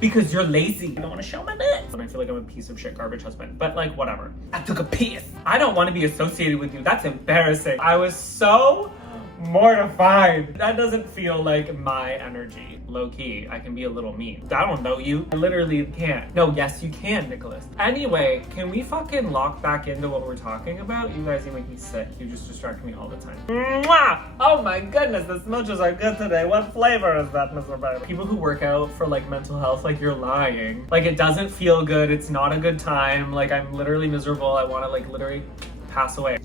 Because you're lazy. I don't want to show my nuts. And I feel like I'm a piece of shit garbage husband. But like, whatever. I took a piss. I don't want to be associated with you. That's embarrassing. I was so mortified. That doesn't feel like my energy. Low key, I can be a little mean. I don't know you. I literally can't. No, yes, you can, Nicholas. Anyway, can we fucking lock back into what we're talking about? You guys, you make me sick. You just distract me all the time. Mwah! Oh my goodness, the smooches are good today. What flavor is that, Mr. Baby? People who work out for like mental health, like you're lying. Like it doesn't feel good. It's not a good time. Like I'm literally miserable. I want to like literally pass away.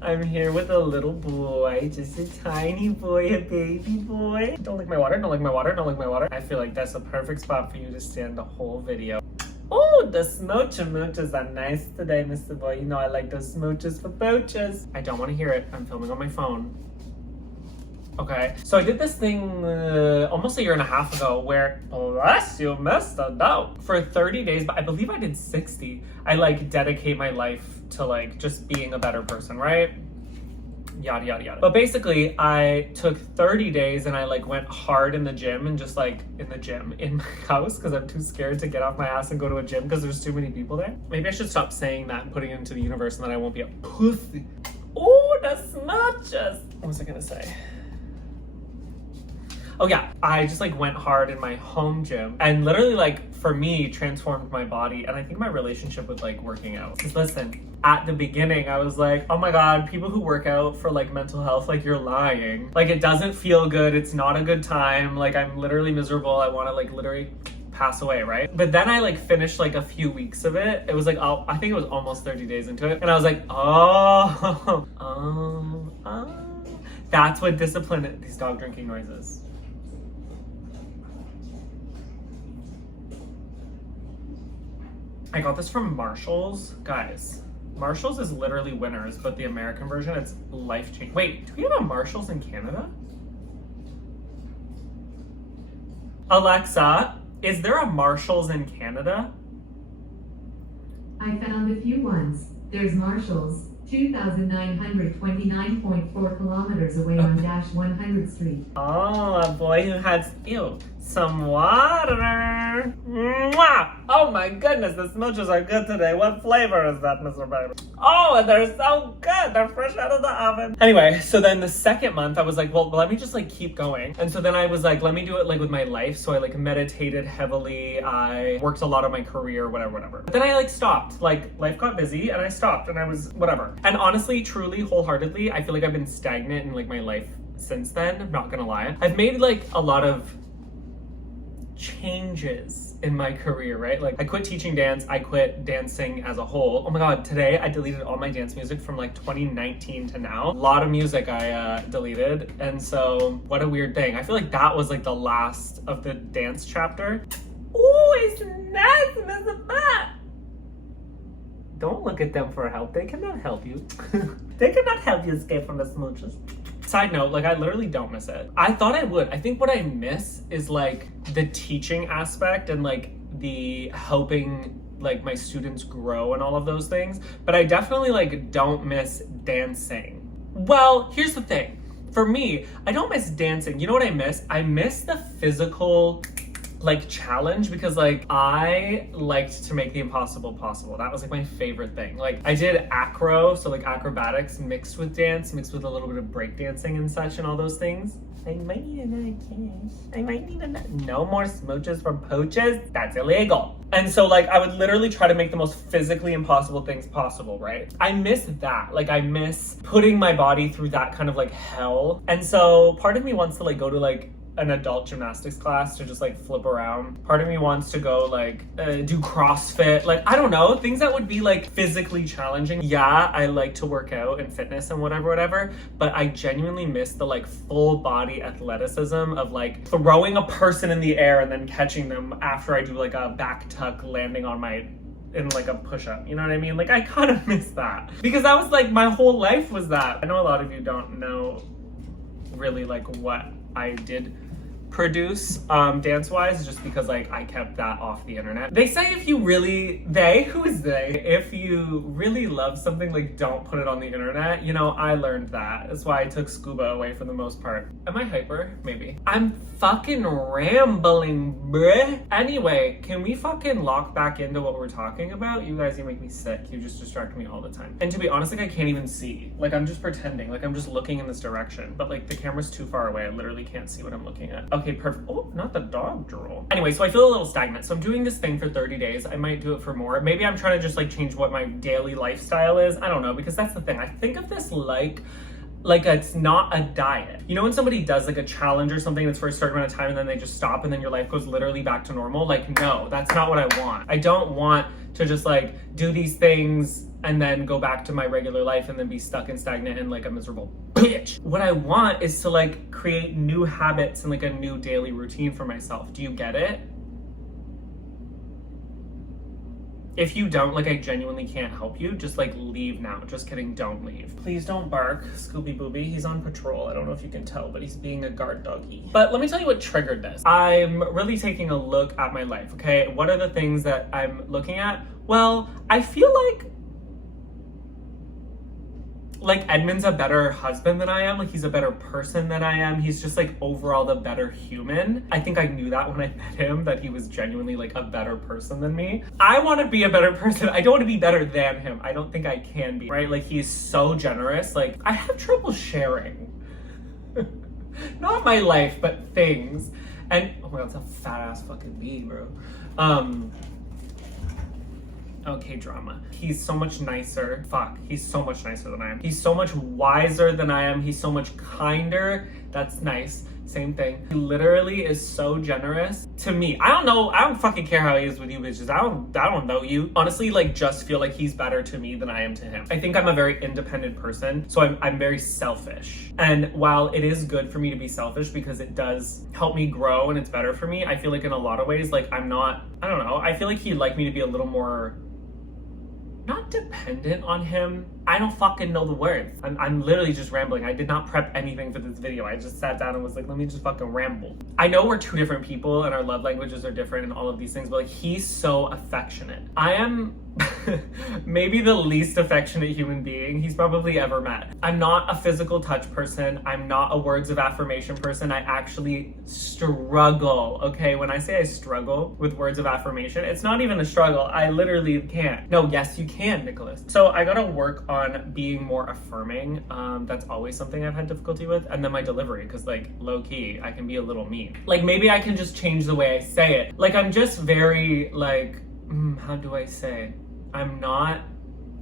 I'm here with a little boy, just a tiny boy, a baby boy. Don't lick my water, don't lick my water, don't lick my water. I feel like that's a perfect spot for you to stand the whole video. Oh, the smooches are nice today, Mr. Boy. You know I like those smooches for pooches. I don't want to hear it. I'm filming on my phone. Okay, so I did this thing almost a year and a half ago where, bless you, Mr. No, for 30 days, but I believe I did 60. I like dedicate my life to like just being a better person, right? Yada, yada, yada. But basically I took 30 days and I like went hard in the gym and just like in the gym in my house because I'm too scared to get off my ass and go to a gym because there's too many people there. Maybe I should stop saying that and putting it into the universe and then I won't be a pussy. Oh, the smudges. What was I gonna say? Oh yeah, I just like went hard in my home gym and literally like for me transformed my body and I think my relationship with like working out. Because listen, at the beginning I was like, oh my god, people who work out for like mental health, like you're lying. Like it doesn't feel good, it's not a good time, like I'm literally miserable, I want to like literally pass away, right? But then I like finished like a few weeks of it. It was like, oh, I think it was almost 30 days into it. And I was like, oh, that's what discipline is. These dog drinking noises. I got this from Marshall's. Guys, Marshall's is literally Winners, but the American version, it's life-changing. Wait, do we have a Marshall's in Canada? Alexa, is there a Marshall's in Canada? I found a few ones. There's Marshall's, 2,929.4 kilometers away on Dash 100 Street. Oh, a boy who has, ew, some water. Mwah! Oh my goodness, the smooches are good today. What flavor is that, Mr. Baby? Oh, they're so good. They're fresh out of the oven. Anyway, so then the second month I was like, well, let me just like keep going. And so then I was like, let me do it like with my life. So I like meditated heavily. I worked a lot on my career, whatever. But then I like stopped. Like life got busy and I stopped and I was whatever. And honestly, truly, wholeheartedly, I feel like I've been stagnant in like my life since then. I'm not gonna lie. I've made like a lot of changes in my career, right? Like I quit teaching dance, I quit dancing as a whole. Oh my god, today I deleted all my dance music from like 2019 to now. A lot of music I deleted, and so what a weird thing. I feel like that was like the last of the dance chapter. Ooh, it's nice and there's a bat. Don't look at them for help. They cannot help you. They cannot help you escape from the smooches. Side note, like I literally don't miss it. I thought I would. I think what I miss is like the teaching aspect and like the helping like my students grow and all of those things. But I definitely like don't miss dancing. Well, here's the thing. For me, I don't miss dancing. You know what I miss? I miss the physical like challenge because like I liked to make the impossible possible. That was like my favorite thing. Like I did acro, so like acrobatics mixed with dance, mixed with a little bit of break dancing and such and all those things. I might need another kiss. I might need another. No more smooches from pooches. That's illegal. And so like I would literally try to make the most physically impossible things possible, right? I miss that. Like I miss putting my body through that kind of like hell. And so part of me wants to like go to like an adult gymnastics class to just like flip around. Part of me wants to go like do CrossFit. Like, I don't know, things that would be like physically challenging. Yeah, I like to work out and fitness and whatever, but I genuinely miss the like full body athleticism of like throwing a person in the air and then catching them after I do like a back tuck landing on my in like a push-up, you know what I mean? Like I kind of miss that because that was like my whole life was that. I know a lot of you don't know really like what I did produce dance-wise, just because like I kept that off the internet. They say if you really, who is they? If you really love something, like don't put it on the internet. You know, I learned that. That's why I took scuba away for the most part. Am I hyper? Maybe. I'm fucking rambling, bruh. Anyway, can we fucking lock back into what we're talking about? You guys, you make me sick. You just distract me all the time. And to be honest, like I can't even see. Like I'm just pretending. Like I'm just looking in this direction. But like the camera's too far away. I literally can't see what I'm looking at. Okay, perfect. Oh, not the dog drool. Anyway, so I feel a little stagnant. So I'm doing this thing for 30 days. I might do it for more. Maybe I'm trying to just like change what my daily lifestyle is. I don't know, because that's the thing. I think of this like it's not a diet. You know when somebody does like a challenge or something that's for a certain amount of time and then they just stop and then your life goes literally back to normal? Like, no, that's not what I want. I don't want to just like do these things and then go back to my regular life and then be stuck and stagnant and like a miserable bitch. What I want is to like create new habits and like a new daily routine for myself. Do you get it? If you don't, like I genuinely can't help you, just like leave now. Just kidding, don't leave. Please don't bark, Scooby Booby. He's on patrol. I don't know if you can tell, but he's being a guard doggy. But let me tell you what triggered this. I'm really taking a look at my life, okay? What are the things that I'm looking at? Well, I feel like Edmund's a better husband than I am. Like he's a better person than I am. He's just like overall the better human. I think I knew that when I met him, that he was genuinely like a better person than me. I want to be a better person. I don't want to be better than him. I don't think I can be, right? Like he's so generous. Like I have trouble sharing. Not my life, but things. And oh my god, it's a fat ass fucking bee, bro. Okay, drama. He's so much nicer. Fuck, he's so much nicer than I am. He's so much wiser than I am. He's so much kinder. That's nice. Same thing. He literally is so generous to me. I don't know. I don't fucking care how he is with you bitches. I don't know you. Honestly, like just feel like he's better to me than I am to him. I think I'm a very independent person, so I'm very selfish. And while it is good for me to be selfish because it does help me grow and it's better for me, I feel like in a lot of ways, like I don't know. I feel like he'd like me to be a little more not dependent on him. I don't fucking know the words. I'm literally just rambling. I did not prep anything for this video. I just sat down and was like, let me just fucking ramble. I know we're two different people and our love languages are different and all of these things, but like he's so affectionate. I am maybe the least affectionate human being he's probably ever met. I'm not a physical touch person. I'm not a words of affirmation person. I actually struggle, okay? When I say I struggle with words of affirmation, it's not even a struggle. I literally can't. No, yes, you can, Nicholas. So I gotta work on being more affirming. That's always something I've had difficulty with. And then my delivery, because like low key, I can be a little mean. Like maybe I can just change the way I say it. Like I'm just very like, how do I say? I'm not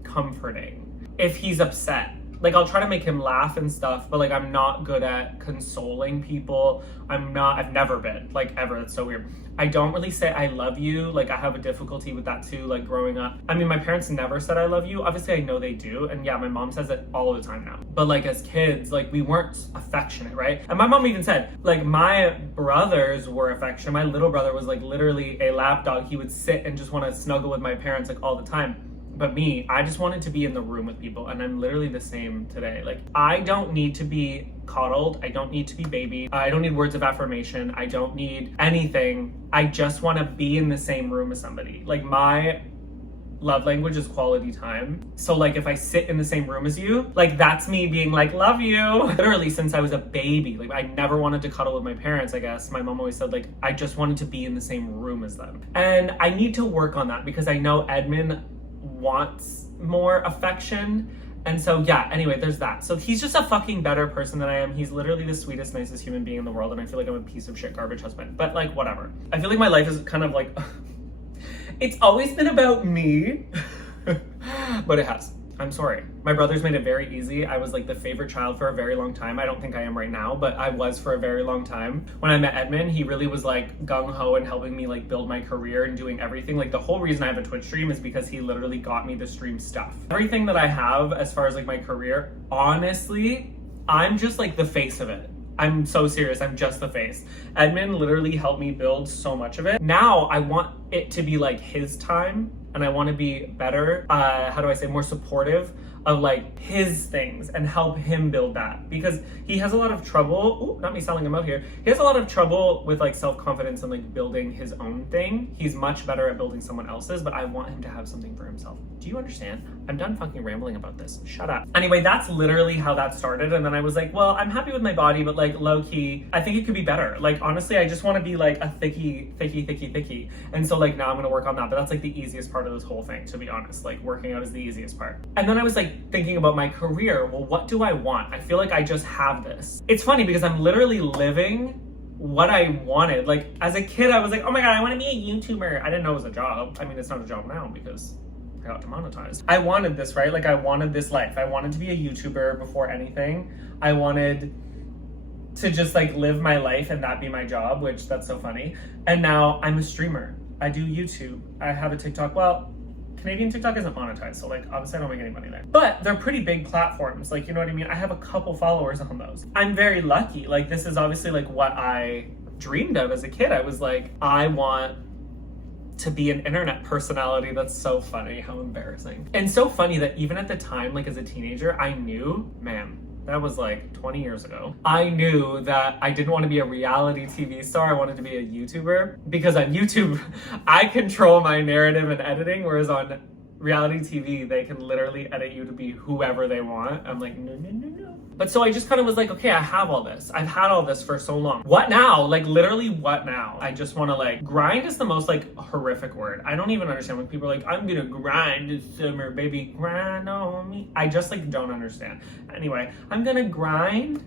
comforting if he's upset. Like I'll try to make him laugh and stuff, but like I'm not good at consoling people. I've never been, like ever. It's so weird. I don't really say I love you. Like I have a difficulty with that too, like growing up. I mean, my parents never said I love you. Obviously I know they do. And yeah, my mom says it all the time now. But like as kids, like we weren't affectionate, right? And my mom even said, like my brothers were affectionate. My little brother was like literally a lapdog. He would sit and just want to snuggle with my parents like all the time. But me, I just wanted to be in the room with people, and I'm literally the same today. Like, I don't need to be coddled. I don't need to be babied. I don't need words of affirmation. I don't need anything. I just want to be in the same room as somebody. Like, my love language is quality time. So, like, if I sit in the same room as you, like, that's me being like, love you. Literally, since I was a baby, like, I never wanted to cuddle with my parents, I guess. My mom always said, like, I just wanted to be in the same room as them. And I need to work on that because I know Edmund wants more affection. And so yeah, anyway, there's that. So he's just a fucking better person than I am. He's literally the sweetest, nicest human being in the world, and I feel like I'm a piece of shit garbage husband. But like, whatever. I feel like my life is kind of like it's always been about me. But it has. I'm sorry. My brothers made it very easy. I was like the favorite child for a very long time. I don't think I am right now, but I was for a very long time. When I met Edmund, he really was like gung-ho and helping me like build my career and doing everything. Like the whole reason I have a Twitch stream is because he literally got me to stream stuff. Everything that I have as far as like my career, honestly, I'm just like the face of it. I'm so serious. I'm just the face. Edmund literally helped me build so much of it. Now I want it to be like his time, and I want to be better, how do I say, more supportive of like his things and help him build that, because he has a lot of trouble. Ooh, not me selling him out here. He has a lot of trouble with like self-confidence and like building his own thing. He's much better at building someone else's, but I want him to have something for himself. Do you understand? I'm done fucking rambling about this. Shut up. Anyway, that's literally how that started. And then I was like, well, I'm happy with my body, but like low key, I think it could be better. Like honestly, I just want to be like a thicky. And so like now I'm gonna work on that. But that's like the easiest part of this whole thing, to be honest. Like working out is the easiest part. And then I was like thinking about my career. Well, what do I want? I feel like I just have this. It's funny because I'm literally living what I wanted. Like as a kid, I was like, oh my God, I want to be a YouTuber. I didn't know it was a job. I mean, it's not a job now because I got demonetized. I wanted this, right? Like I wanted this life. I wanted to be a YouTuber before anything. I wanted to just like live my life and that be my job, which that's so funny. And now I'm a streamer. I do YouTube. I have a TikTok. Well, Canadian TikTok isn't monetized, so like obviously I don't make any money there. But they're pretty big platforms, like you know what I mean? I have a couple followers on those. I'm very lucky. Like this is obviously like what I dreamed of as a kid. I was like, I want to be an internet personality. That's so funny, how embarrassing. And so funny that even at the time, like as a teenager, I knew, man, that was like 20 years ago. I knew that I didn't want to be a reality TV star. I wanted to be a YouTuber, because on YouTube, I control my narrative and editing, whereas on reality TV, they can literally edit you to be whoever they want. I'm like, no. But so I just kind of was like, okay, I have all this. I've had all this for so long. What now? Like literally what now? I just want to like, grind is the most like horrific word. I don't even understand when people are like, I'm gonna grind this summer, baby, grind on me. I just like don't understand. Anyway, I'm gonna grind.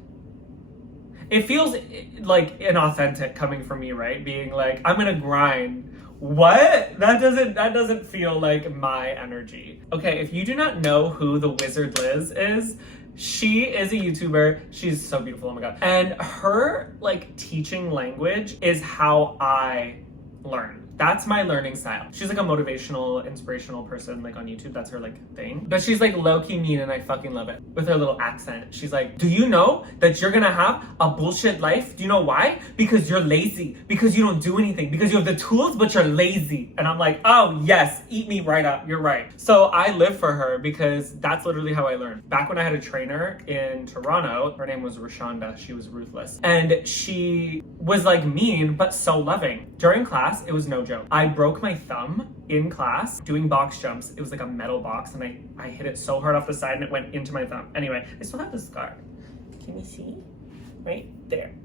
It feels like inauthentic coming from me, right? Being like, I'm gonna grind. What? That doesn't feel like my energy. Okay, if you do not know who the Wizard Liz is, she is a YouTuber. She's so beautiful, oh my God. And her like teaching language is how I learn. That's my learning style. She's like a motivational, inspirational person like on YouTube. That's her like thing. But she's like low-key mean and I fucking love it. With her little accent. She's like, do you know that you're gonna have a bullshit life? Do you know why? Because you're lazy. Because you don't do anything. Because you have the tools, but you're lazy. And I'm like, oh yes, eat me right up. You're right. So I live for her because that's literally how I learned. Back when I had a trainer in Toronto, her name was Rashonda. She was ruthless. And she was like mean, but so loving. During class, it was no joke. I broke my thumb in class doing box jumps. It was like a metal box and I hit it so hard off the side and it went into my thumb. Anyway, I still have the scar. Can you see? Right there.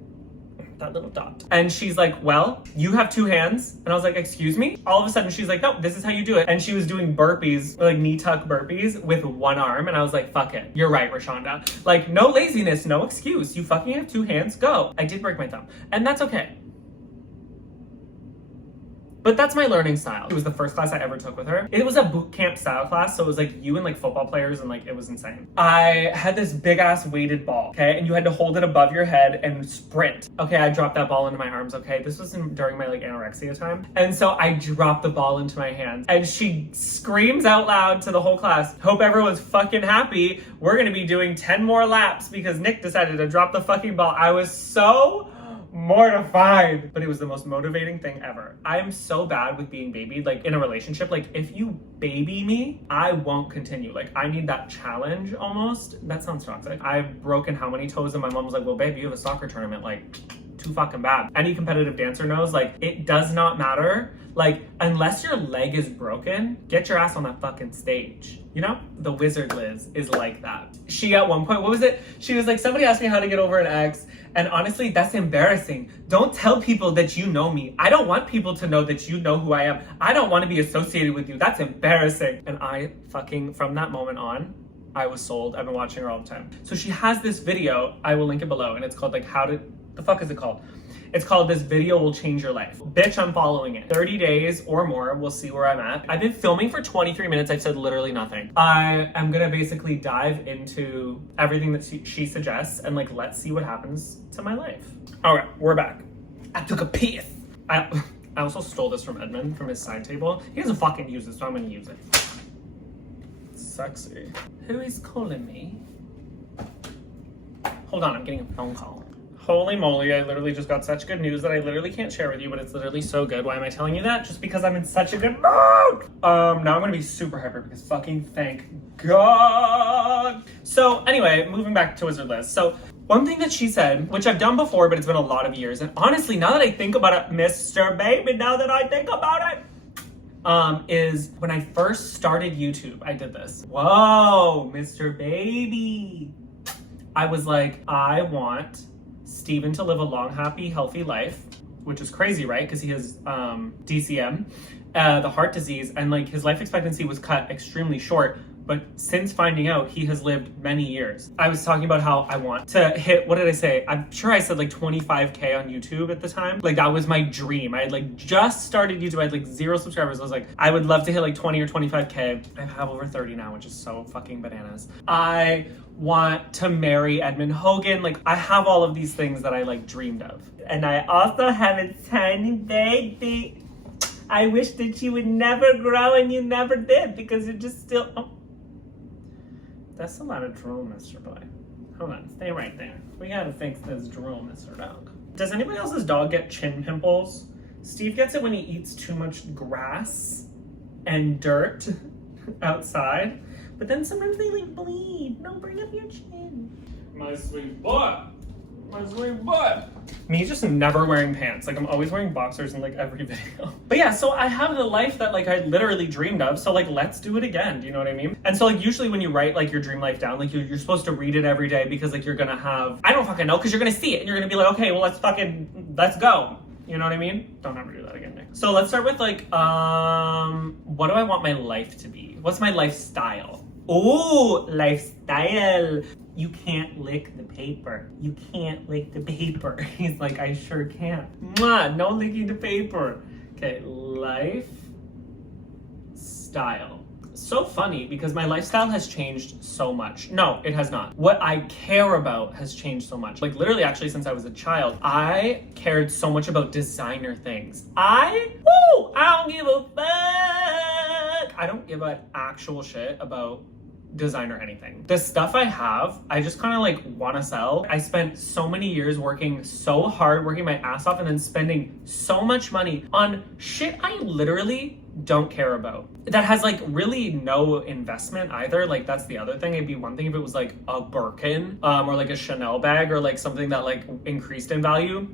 That little dot. And she's like, well, you have two hands. And I was like, excuse me? All of a sudden she's like, no, this is how you do it. And she was doing burpees, like knee tuck burpees with one arm. And I was like, fuck it. You're right, Rashonda. Like no laziness, no excuse. You fucking have two hands, go. I did break my thumb and that's okay. But that's my learning style. It was the first class I ever took with her. It was a boot camp style class, so it was like you and like football players and like it was insane. I had this big ass weighted ball, okay? And you had to hold it above your head and sprint. Okay, I dropped that ball into my arms, okay? This was during my like anorexia time. And so I dropped the ball into my hands and she screams out loud to the whole class, hope everyone's fucking happy. We're gonna be doing 10 more laps because Nick decided to drop the fucking ball. I was so mortified, but it was the most motivating thing ever. I'm so bad with being babied, like in a relationship. Like if you baby me, I won't continue. Like I need that challenge almost. That sounds toxic. I've broken how many toes and my mom was like, well babe, you have a soccer tournament, like too fucking bad. Any competitive dancer knows like it does not matter. Like unless your leg is broken, get your ass on that fucking stage. You know, the Wizard Liz is like that. She at one point, what was it? She was like, somebody asked me how to get over an ex. And honestly, that's embarrassing. Don't tell people that you know me. I don't want people to know that you know who I am. I don't want to be associated with you. That's embarrassing. And I fucking, from that moment on, I was sold. I've been watching her all the time. So she has this video, I will link it below, and it's called like the fuck is it called? It's called This Video Will Change Your Life. Bitch, I'm following it. 30 days or more, we'll see where I'm at. I've been filming for 23 minutes. I've said literally nothing. I am gonna basically dive into everything that she suggests and like, let's see what happens to my life. All right, we're back. I took a piss. I also stole this from Edmund from his side table. He doesn't fucking use it, so I'm gonna use it. Sexy. Who is calling me? Hold on, I'm getting a phone call. Holy moly, I literally just got such good news that I literally can't share with you, but it's literally so good. Why am I telling you that? Just because I'm in such a good mood. Now I'm gonna be super hyper because fucking thank God. So anyway, moving back to Wizard Liz. So one thing that she said, which I've done before, but it's been a lot of years, and honestly, now that I think about it, Mr. Baby, now that I think about it, is when I first started YouTube, I did this. Whoa, Mr. Baby. I was like, I want Steven to live a long, happy, healthy life, which is crazy, right? Because he has DCM, the heart disease, and like his life expectancy was cut extremely short. But since finding out, he has lived many years. I was talking about how I want to hit, what did I say? I'm sure I said like 25K on YouTube at the time. Like that was my dream. I had like just started YouTube. I had like 0 subscribers. I was like, I would love to hit like 20 or 25K. I have over 30 now, which is so fucking bananas. I want to marry Edmund Hogan. Like I have all of these things that I like dreamed of. And I also have a tiny baby. I wish that you would never grow, and you never did, because you're just still, oh. That's a lot of drool, Mr. Boy. Hold on, stay right there. We gotta fix this drool, Mr. Dog. Does anybody else's dog get chin pimples? Steve gets it when he eats too much grass and dirt outside, but then sometimes they like bleed. No, bring up your chin. My sweet boy. My sweet boy. Me just never wearing pants. Like I'm always wearing boxers in like every video. But yeah, so I have the life that like I literally dreamed of. So like, let's do it again. Do you know what I mean? And so like usually when you write like your dream life down, like you're supposed to read it every day because like you're gonna have, I don't fucking know, because you're gonna see it and you're gonna be like, okay, well let's go. You know what I mean? Don't ever do that again, Nick. So let's start with like, what do I want my life to be? What's my lifestyle? Oh, lifestyle. You can't lick the paper. You can't lick the paper. He's like, I sure can't. Mwah, no licking the paper. Okay, lifestyle. So funny because my lifestyle has changed so much. No, it has not. What I care about has changed so much. Like literally actually since I was a child, I cared so much about designer things. I don't give a fuck. I don't give an actual shit about designer anything. The stuff I have, I just kind of like want to sell. I spent so many years working so hard, working my ass off, and then spending so much money on shit I literally don't care about. That has like really no investment either. Like that's the other thing. It'd be one thing if it was like a Birkin or like a Chanel bag or like something that like increased in value.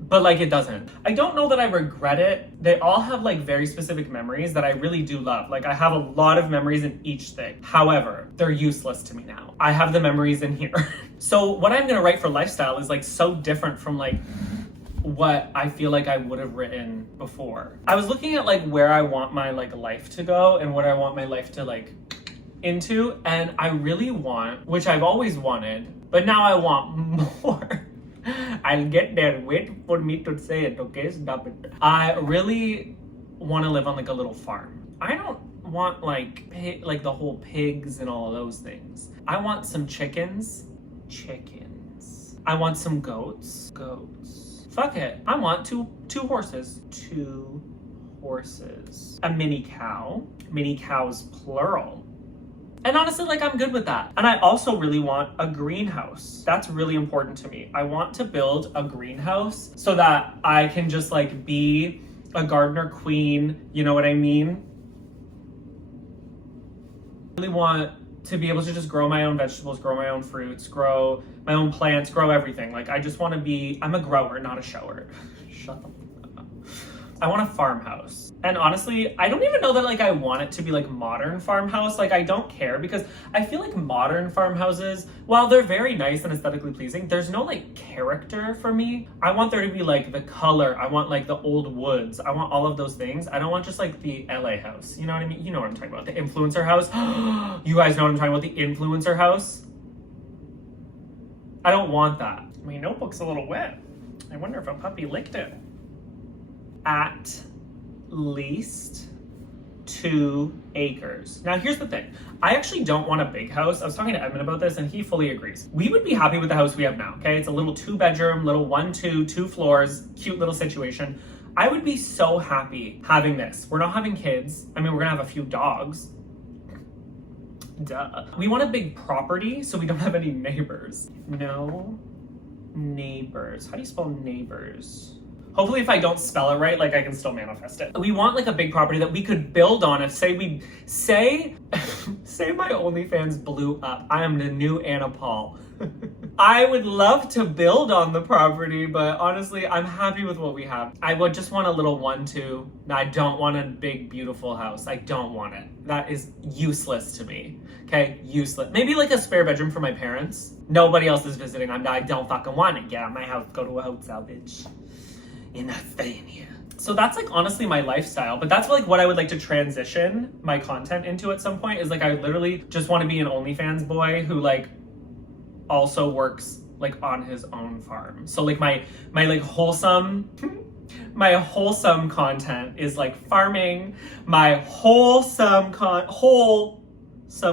But like it doesn't. I don't know that I regret it. They all have like very specific memories that I really do love. Like I have a lot of memories in each thing. However, they're useless to me now. I have the memories in here. So what I'm gonna write for lifestyle is like so different from like what I feel like I would have written before. I was looking at like where I want my like life to go and what I want my life to like into, and I really want, which I've always wanted, but now I want more. I'll get there. Wait for me to say it, okay? Stop it. I really want to live on like a little farm. I don't want like the whole pigs and all of those things. I want some chickens. I want some goats. Fuck it. I want two horses. 2 horses. A mini cow. Mini cows plural. And honestly, like I'm good with that. And I also really want a greenhouse. That's really important to me. I want to build a greenhouse so that I can just like be a gardener queen. You know what I mean? I really want to be able to just grow my own vegetables, grow my own fruits, grow my own plants, grow everything. Like I just want to be, I'm a grower, not a shower. Shut the fuck up. I want a farmhouse. And honestly, I don't even know that like I want it to be like modern farmhouse. Like I don't care because I feel like modern farmhouses, while they're very nice and aesthetically pleasing, there's no like character for me. I want there to be like the color. I want like the old woods. I want all of those things. I don't want just like the LA house. You know what I mean? You know what I'm talking about. The influencer house. You guys know what I'm talking about. The influencer house. I don't want that. My notebook's a little wet. I wonder if a puppy licked it. At least 2 acres. Now here's the thing. I actually don't want a big house. I was talking to Edmund about this and he fully agrees. We would be happy with the house we have now, okay? It's a little 2-bedroom, little 2 floors, cute little situation. I would be so happy having this. We're not having kids. I mean, we're gonna have a few dogs. Duh. We want a big property so we don't have any neighbors. No neighbors. How do you spell neighbors? Hopefully if I don't spell it right, like I can still manifest it. We want like a big property that we could build on. If say my OnlyFans blew up, I am the new Anna Paul. I would love to build on the property, but honestly, I'm happy with what we have. I would just want a little 1-2. I don't want a big, beautiful house. I don't want it. That is useless to me. Okay, useless. Maybe like a spare bedroom for my parents. Nobody else is visiting. I don't fucking want it. Get out of my house, go to a hotel, bitch. You're not staying here. So that's like honestly my lifestyle, but that's like what I would like to transition my content into at some point is like I literally just want to be an OnlyFans boy who like also works like on his own farm. So like my like wholesome content is like farming. My wholesome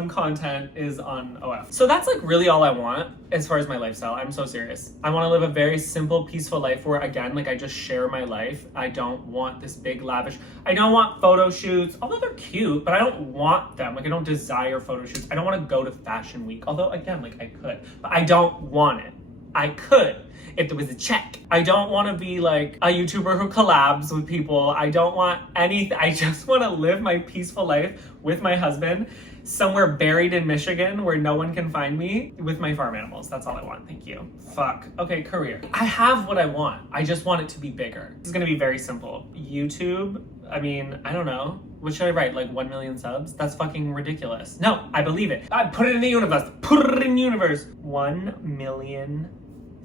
content is on OF. So that's like really all I want as far as my lifestyle. I'm so serious. I want to live a very simple, peaceful life where again, like I just share my life. I don't want this big lavish, I don't want photo shoots, although they're cute, but I don't want them. Like I don't desire photo shoots. I don't want to go to fashion week, although again, like I could, but I don't want it. I could if there was a check. I don't want to be like a YouTuber who collabs with people. I don't want anything. I just want to live my peaceful life with my husband somewhere buried in Michigan where no one can find me with my farm animals. That's all I want. Thank you. Fuck. Okay, career. I have what I want. I just want it to be bigger. This is going to be very simple. YouTube, I mean, I don't know. What should I write? Like 1 million subs? That's fucking ridiculous. No, I believe it. I put it in the universe. Put it in the universe. 1 million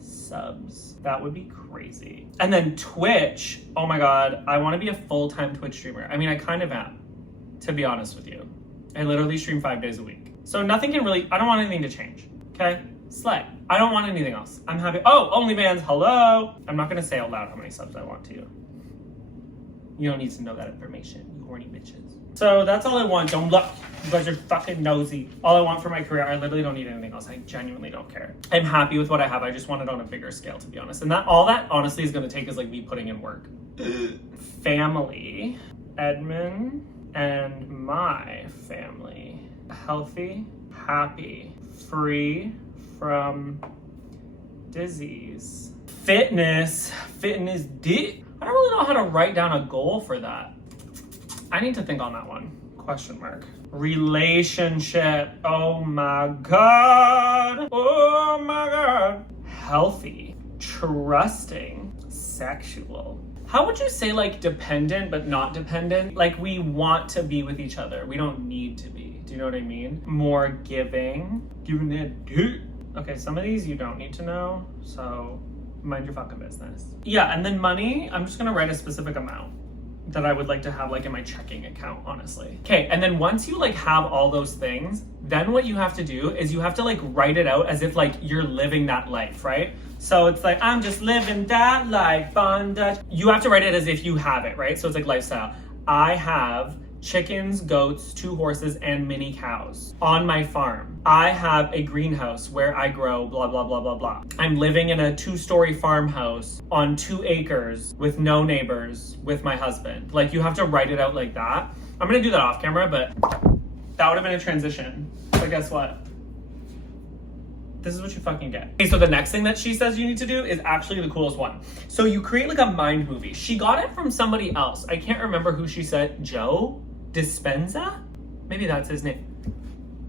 subs. That would be crazy. And then Twitch. Oh my God. I want to be a full-time Twitch streamer. I mean, I kind of am, to be honest with you. I literally stream 5 days a week. So nothing can really, I don't want anything to change. Okay? Slay. I don't want anything else. I'm happy. Oh, OnlyFans, hello. I'm not going to say out loud how many subs I want to. You don't need to know that information, you horny bitches. So that's all I want. Don't look. You guys are fucking nosy. All I want for my career, I literally don't need anything else. I genuinely don't care. I'm happy with what I have. I just want it on a bigger scale, to be honest. And that all that honestly is going to take is like me putting in work. Family. Edmund and my family. Healthy, happy, free from disease. Fitness dick. I don't really know how to write down a goal for that. I need to think on that one. Question mark. Relationship. Oh my God. Oh my God. Healthy, trusting, sexual. How would you say like dependent but not dependent? Like we want to be with each other. We don't need to be. Do you know what I mean? More giving. Giving that dick. Okay, some of these you don't need to know. So mind your fucking business. Yeah, and then money, I'm just gonna write a specific amount that I would like to have like in my checking account, honestly. Okay, and then once you like have all those things, then what you have to do is you have to like write it out as if like you're living that life, right? So it's like, I'm just living that life on Dutch. You have to write it as if you have it, right? So it's like lifestyle. I have chickens, goats, 2 horses, and mini cows on my farm. I have a greenhouse where I grow blah, blah, blah, blah, blah. I'm living in a 2-story farmhouse on 2 acres with no neighbors with my husband. Like you have to write it out like that. I'm gonna do that off camera, but that would have been a transition. But guess what? This is what you fucking get. Okay, so the next thing that she says you need to do is actually the coolest one. So you create like a mind movie. She got it from somebody else. I can't remember who she said. Joe Dispenza? Maybe that's his name.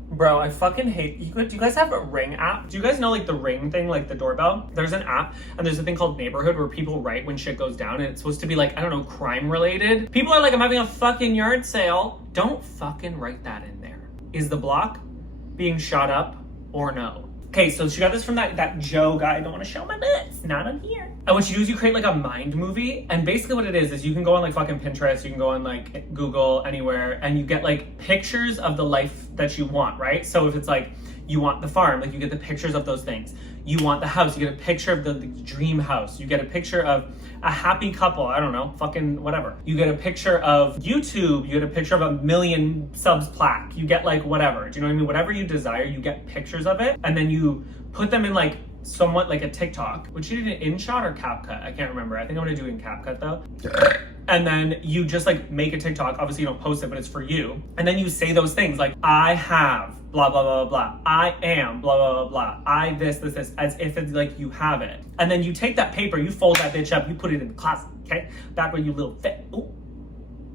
Bro, I fucking hate, do you guys have a Ring app? Do you guys know like the Ring thing, like the doorbell? There's an app and there's a thing called Neighborhood where people write when shit goes down and it's supposed to be like, I don't know, crime related. People are like, I'm having a fucking yard sale. Don't fucking write that in there. Is the block being shot up or no? Okay, so she got this from that Joe guy. I don't want to show my bits, not on here. And what you do is you create like a mind movie. And basically what it is you can go on like fucking Pinterest, you can go on like Google, anywhere, and you get like pictures of the life that you want, right? So if it's like, you want the farm, like you get the pictures of those things. You want the house, you get a picture of the dream house. You get a picture of a happy couple, I don't know, fucking whatever. You get a picture of YouTube, you get a picture of a 1 million subs plaque. You get like whatever, do you know what I mean? Whatever you desire, you get pictures of it. And then you put them in like somewhat like a TikTok, which you did in InShot or CapCut. I can't remember. I think I'm gonna do it in CapCut though. And then you just like make a TikTok. Obviously you don't post it, but it's for you. And then you say those things like, I have blah, blah, blah, blah. I am blah, blah, blah, blah. I this, as if it's like you have it. And then you take that paper, you fold that bitch up, you put it in the closet, okay? Back where you little fit. Ooh.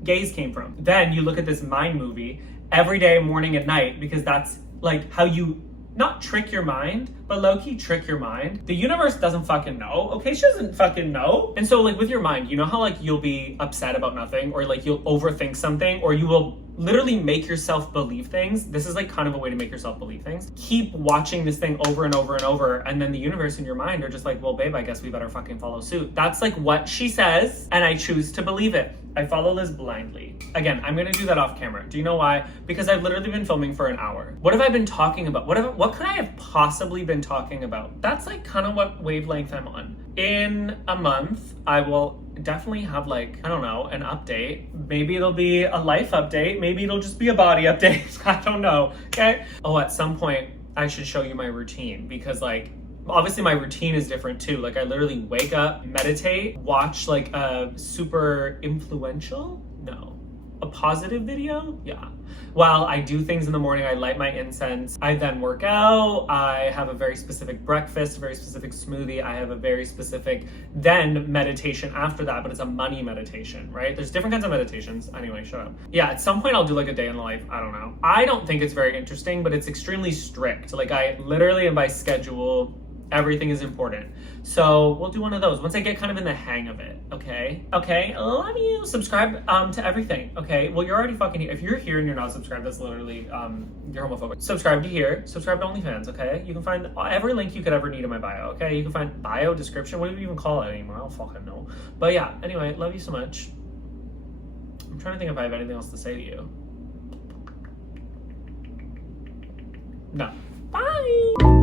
Gays came from. Then you look at this mind movie every day, morning and night, because that's like how you not trick your mind, but low-key trick your mind. The universe doesn't fucking know, okay? She doesn't fucking know. And so like with your mind, you know how like you'll be upset about nothing, or like you'll overthink something, or you will literally make yourself believe things. This is like kind of a way to make yourself believe things. Keep watching this thing over and over and over, and then the universe and your mind are just like, well, babe, I guess we better fucking follow suit. That's like what she says, and I choose to believe it. I follow Liz blindly. Again, I'm gonna do that off camera. Do you know why? Because I've literally been filming for an hour. What have I been talking about? What could I have possibly been talking about? That's like kind of what wavelength I'm on. In a month, I will definitely have like, I don't know, an update. Maybe it'll be a life update. Maybe it'll just be a body update. I don't know, okay? Oh, at some point, I should show you my routine, because like, obviously my routine is different too. Like I literally wake up, meditate, watch like a super influential, a positive video, yeah. While I do things in the morning, I light my incense, I then work out, I have a very specific breakfast, a very specific smoothie, I have a very specific then meditation after that, but it's a money meditation, right? There's different kinds of meditations. Anyway, shut up. Yeah, at some point I'll do like a day in the life, I don't know. I don't think it's very interesting, but it's extremely strict. Like I literally am by schedule, everything is important. So we'll do one of those once I get kind of in the hang of it, okay? Okay, love you. Subscribe to everything, okay? Well, you're already fucking here. If you're here and you're not subscribed, that's literally, you're homophobic. Subscribe to here, subscribe to OnlyFans, okay? You can find every link you could ever need in my bio, okay? You can find bio, description, what do you even call it anymore? I don't fucking know. But yeah, anyway, love you so much. I'm trying to think if I have anything else to say to you. No. Bye!